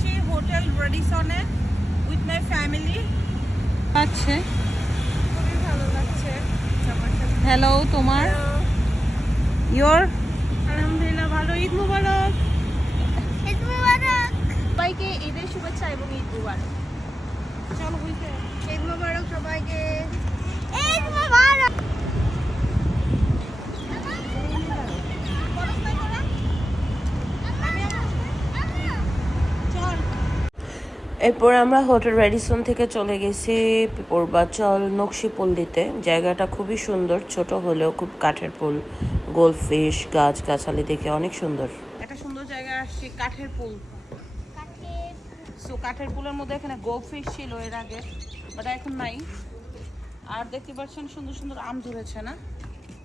আসছি hotel রেডিসনে with my family. আছে খুবই ভালো লাগছে আমার সাথে। হ্যালো, তোমার ইয়োর? আলহামদুলিল্লাহ ভালো। ঈদ মুবারক। ঈদ মুবারক সবাইকে, ঈদের শুভেচ্ছা এবং ঈদ মুবারক। চলো হইতে ঈদ মুবারক সবাইকে। ঈদ মুবারক। এরপর আমরা হোটেল রেডিসন থেকে চলে গেছি পূর্বাচল নকশিপল্লিতে। জায়গাটা খুবই সুন্দর, ছোট হলেও খুব কাঠের পুল, গোল্ডফিশ, গাছগাছালি দেখে অনেক সুন্দর। একটা সুন্দর জায়গায় আসছি, কাঠের পুল। সো কাঠের পুলের মধ্যে এখানে গোফিশ ছিল এর আগে, বাট এখন নাই। আর দেখতে পাচ্ছেন সুন্দর সুন্দর আম ধরেছে না?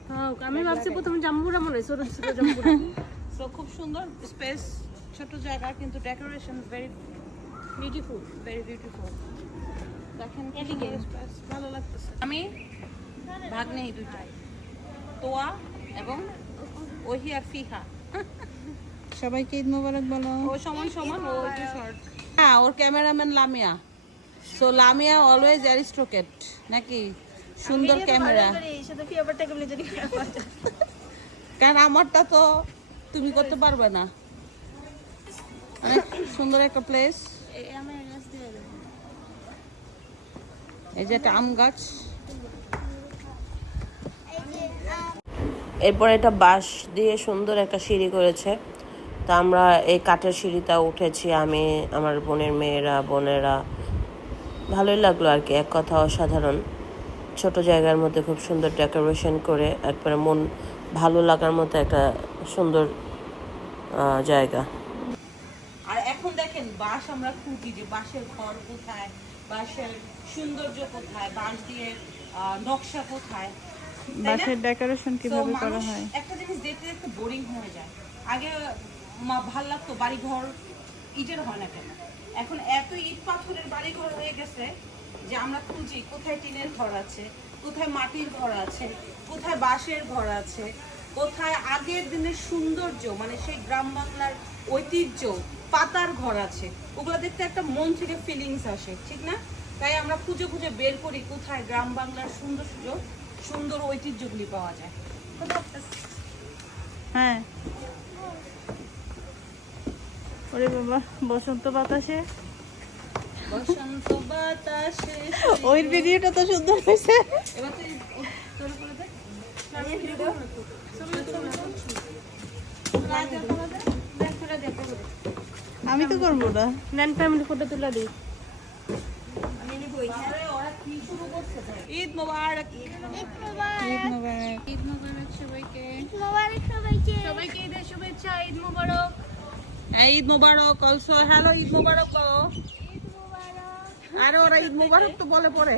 হ্যাঁ, আমি ভাবছি প্রথম জাম্বুরা মনে হয়, ছোট ছোট জাম্বুরা। সো খুব সুন্দর স্পেস, ছোট জায়গা, কিন্তু decoration very beautiful. Very beautiful. দেখেন কি এদিকে। সুন্দর স্পেস, ভালো লাগতেছে। আমি ভাগ্নে এই দুইটাই, তোয়া এবং ওহি আর ফিহা। সবাইকে ঈদ মুবারক বলো। ও সমান সমান, ও একটু শর্ট। হ্যাঁ, ওর cameraman Lamia. So Lamia always aristocrat নাকি? সুন্দর ক্যামেরা। শুধু ফিয়াবারটা কেমনে যদি কারণ আমারটা তো তুমি করতে পারবে না। অনেক সুন্দর একটা প্লেস। আমার গাছ দিয়ে দেবো। এই যে একটা আম গাছ। এরপর এটা বাঁশ দিয়ে সুন্দর একটা সিঁড়ি করেছে। তা আমরা এই কাঠের সিঁড়িটা উঠেছি, আমি, আমার বোনের মেয়েরা, বোনেরা। ভালোই লাগলো আর কি, এক কথা অসাধারণ। ছোট জায়গার মধ্যে খুব সুন্দর ডেকোরেশন করে একবারে মন ভালো লাগার মতো একটা সুন্দর জায়গা। আর এখন দেখেন বাঁশ আমরা খুঁজি যে বাঁশের ঘর কোথায়, বাঁশের সৌন্দর্য কোথায়, বাঁশ দিয়ে নকশা কোথায়, বাসার ডেকোরেশন So, কিভাবে করা মানুষ হয়। একটা জিনিস দেখতে দেখতে বোরিং হয়ে যায়। আগে ভাল লাগতো বাড়ি ঘর ইটের হয় না কেন, এখন এত ইট পাথরের বাড়ি ঘর হয়ে গেছে যে আমরা খুঁজি কোথায় টিনের ঘর আছে, কোথায় মাটির ঘর আছে, কোথায় বাঁশের ঘর আছে, কোথায় আগের দিনের সৌন্দর্য, মানে সেই গ্রাম বাংলার ঐতিহ্য, পাতার ঘর আছে। ওগুলো দেখতে একটা মন থেকে ফিলিংস আসে, ঠিক না? তাই আমরা খুঁজে খুঁজে বের করি কোথায় গ্রাম বাংলার সুন্দর সুন্দর সুন্দর ঐতিহ্যগুলি পাওয়া যায়। হ্যাঁ, ওরে বাবা, বসন্ত বাতাসে। বসন্ত বাতাসে ওই ভিডিওটা তো সুন্দর হয়েছে। এবার তুই তোর করে দে। আমি তো করবো না। নেন ফ্যামিলি ফটো তুলে দিই। আরে ওরা কি শুরু করছে ভাই? ঈদ মোবারক। ঈদ মোবারক। ঈদ মোবারক সবাইকে। সবাইকে ঈদের শুভেচ্ছা। ঈদ মোবারক। ঈদ মোবারক অলসো। হ্যালো ঈদ মোবারক বলো। আরে ওরা ঈদ মোবারক তো বলে পরে।